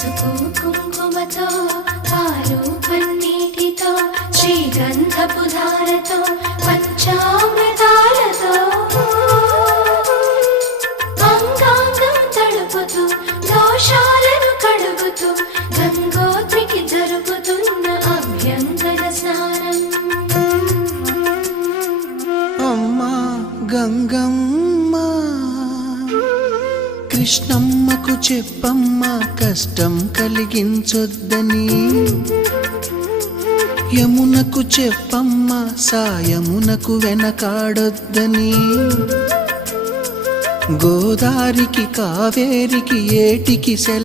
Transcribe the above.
పసుపు కుంకుమతో పాలు పన్నీటితో శ్రీగంధపు ధారతో పంచామృతాలతో అంగాంగం తడుపుతూ దోషాలను కడుగుతూ గంగోత్రికి జరుపుతున్న అభ్యంగన స్నానం. అమ్మా గంగమ్మ, కృష్ణమ్మకు చెప్పమ్మా కష్టం కలిగించొద్దని. యమునకు చెప్పమ్మా సాయమునకు వెనకాడొద్దని. గోదారికి కావేరికి ఏటికి